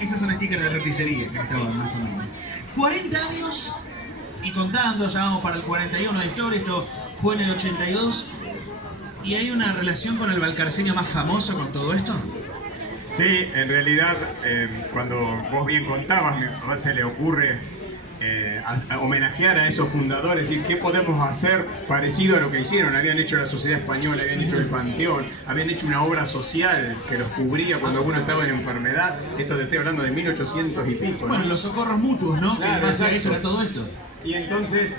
Esos son stickers de replicería, Cristóbal, más o menos. 40 años y contando, ya vamos para el 41 de historia, esto fue en el 82. ¿Y hay una relación con el balcarceño más famoso con todo esto? Sí, en realidad, cuando vos bien contabas, a veces le ocurre a homenajear a esos fundadores y qué podemos hacer parecido a lo que hicieron. Habían hecho la Sociedad Española, habían hecho el Panteón, habían hecho una obra social que los cubría cuando alguno estaba en enfermedad. Esto te estoy hablando de 1800 y pico, ¿no? Bueno, los socorros mutuos, ¿no? Claro, que hacía exacto. eso, era todo esto. Y entonces,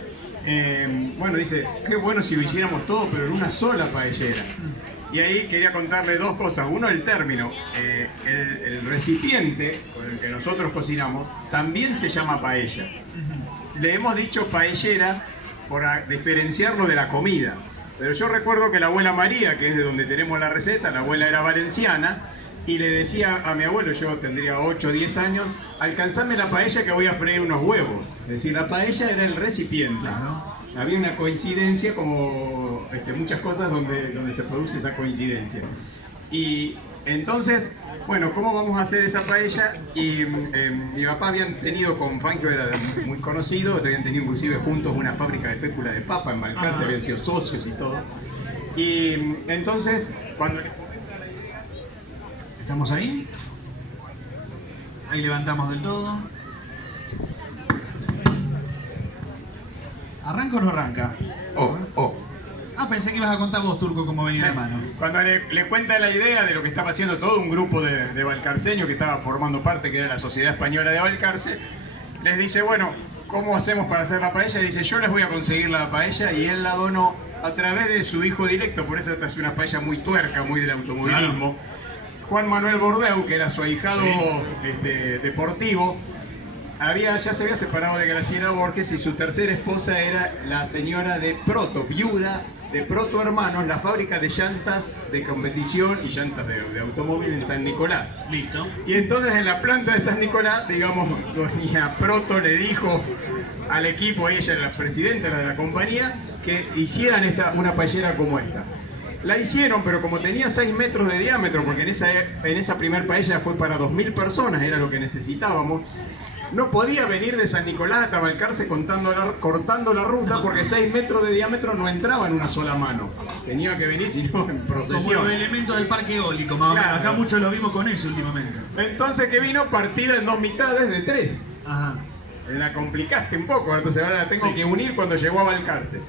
bueno, dice, qué bueno si lo hiciéramos todo, pero en una sola paellera. Y ahí quería contarle dos cosas. Uno, el término. El recipiente con el que nosotros cocinamos también se llama paella. Le hemos dicho paellera por diferenciarlo de la comida. Pero yo recuerdo que la abuela María, que es de donde tenemos la receta, la abuela era valenciana, y le decía a mi abuelo, yo tendría 8 o 10 años, alcanzame la paella que voy a freír unos huevos. Es decir, la paella era el recipiente. Claro. Había una coincidencia, como muchas cosas donde se produce esa coincidencia. Y entonces, bueno, ¿cómo vamos a hacer esa paella? Y mi papá habían tenido con Fangio, era muy conocido, habían tenido inclusive juntos una fábrica de fécula de papa en Balcarce, habían sido socios y todo. Y entonces, cuando... ¿Estamos ahí? Ahí levantamos del todo. ¿Arranca o no arranca? Ah, pensé que ibas a contar vos, Turco, cómo venía de mano. Cuando le cuenta la idea de lo que estaba haciendo todo un grupo de balcarceños que estaba formando parte, que era la Sociedad Española de Balcarce, les dice, bueno, ¿cómo hacemos para hacer la paella? Y dice, yo les voy a conseguir la paella, y él la donó a través de su hijo directo, por eso esta es una paella muy tuerca, muy del automovilismo. Claro. Juan Manuel Bordeu, que era su ahijado deportivo, ya se había separado de Graciela Borges, y su tercera esposa era la señora de Proto, viuda de Proto Hermanos, la fábrica de llantas de competición y llantas de automóvil en San Nicolás. Listo. Y entonces en la planta de San Nicolás, digamos, doña Proto le dijo al equipo, ella era la presidenta de la compañía, que hicieran una paellera como esta. La hicieron, pero como tenía 6 metros de diámetro, porque en esa primer paella fue para 2000 personas, era lo que necesitábamos, no podía venir de San Nicolás a Balcarce cortando la ruta, porque 6 metros de diámetro no entraba en una sola mano. Tenía que venir, si no, en procesión. Como los elementos del parque eólico, más o menos. Claro. Acá muchos lo vimos con eso últimamente. Entonces que vino partida en 2 mitades de 3. Ajá. La complicaste un poco, entonces ahora la tengo que unir cuando llegó a Balcarce.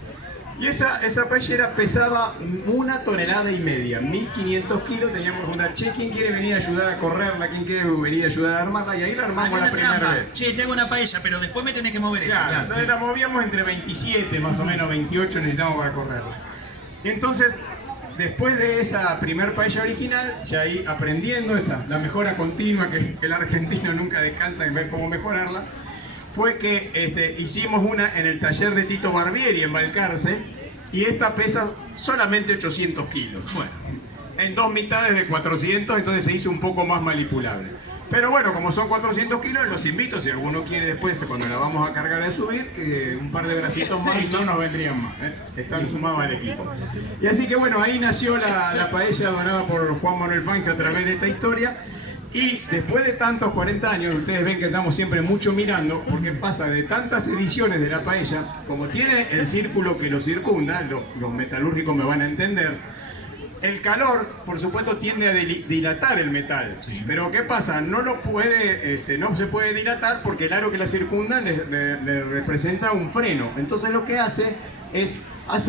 Y esa paellera pesaba 1,5 toneladas, 1500 kilos. Teníamos una, che, ¿quién quiere venir a ayudar a correrla? ¿Quién quiere venir a ayudar a armarla? Y ahí la armamos la primera vez. Che, te hago una paella, pero después me tenés que mover esto. Claro, entonces la movíamos entre 27, más o menos 28 necesitamos para correrla. Y entonces, después de esa primer paella original, ya ahí aprendiendo la mejora continua, que el argentino nunca descansa en ver cómo mejorarla, fue que hicimos una en el taller de Tito Barbieri en Balcarce, y esta pesa solamente 800 kilos. Bueno, en 2 mitades de 400, entonces se hizo un poco más manipulable. Pero bueno, como son 400 kilos, los invito, si alguno quiere después, cuando la vamos a cargar a subir, que un par de bracitos más no nos vendrían más, están sumados al equipo. Y así que bueno, ahí nació la paella donada por Juan Manuel Fangio a través de esta historia. Y después de tantos 40 años, ustedes ven que estamos siempre mucho mirando, porque pasa de tantas ediciones de la paella, como tiene el círculo que lo circunda, los metalúrgicos me van a entender, el calor, por supuesto, tiende a dilatar el metal. Sí. Pero ¿qué pasa? No se puede dilatar porque el aro que la circunda le representa un freno. Entonces lo que hace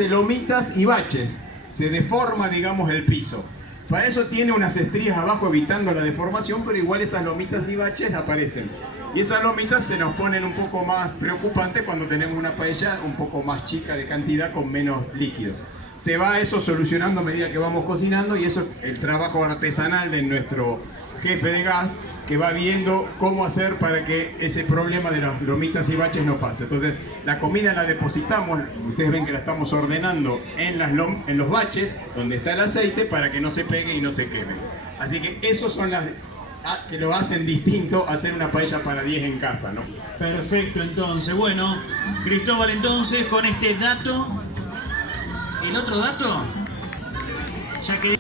lomitas y baches. Se deforma, digamos, el piso. Para eso tiene unas estrías abajo evitando la deformación, pero igual esas lomitas y baches aparecen. Y esas lomitas se nos ponen un poco más preocupantes cuando tenemos una paella un poco más chica de cantidad con menos líquido. Se va eso solucionando a medida que vamos cocinando, y eso es el trabajo artesanal de nuestro jefe de gas, que va viendo cómo hacer para que ese problema de las lomitas y baches no pase. Entonces la comida la depositamos, ustedes ven que la estamos ordenando en los baches donde está el aceite, para que no se pegue y no se queme. Así que esos son las que lo hacen distinto a hacer una paella para 10 en casa, ¿no? Perfecto, entonces, bueno, Cristóbal, entonces con este dato, el otro dato, ya que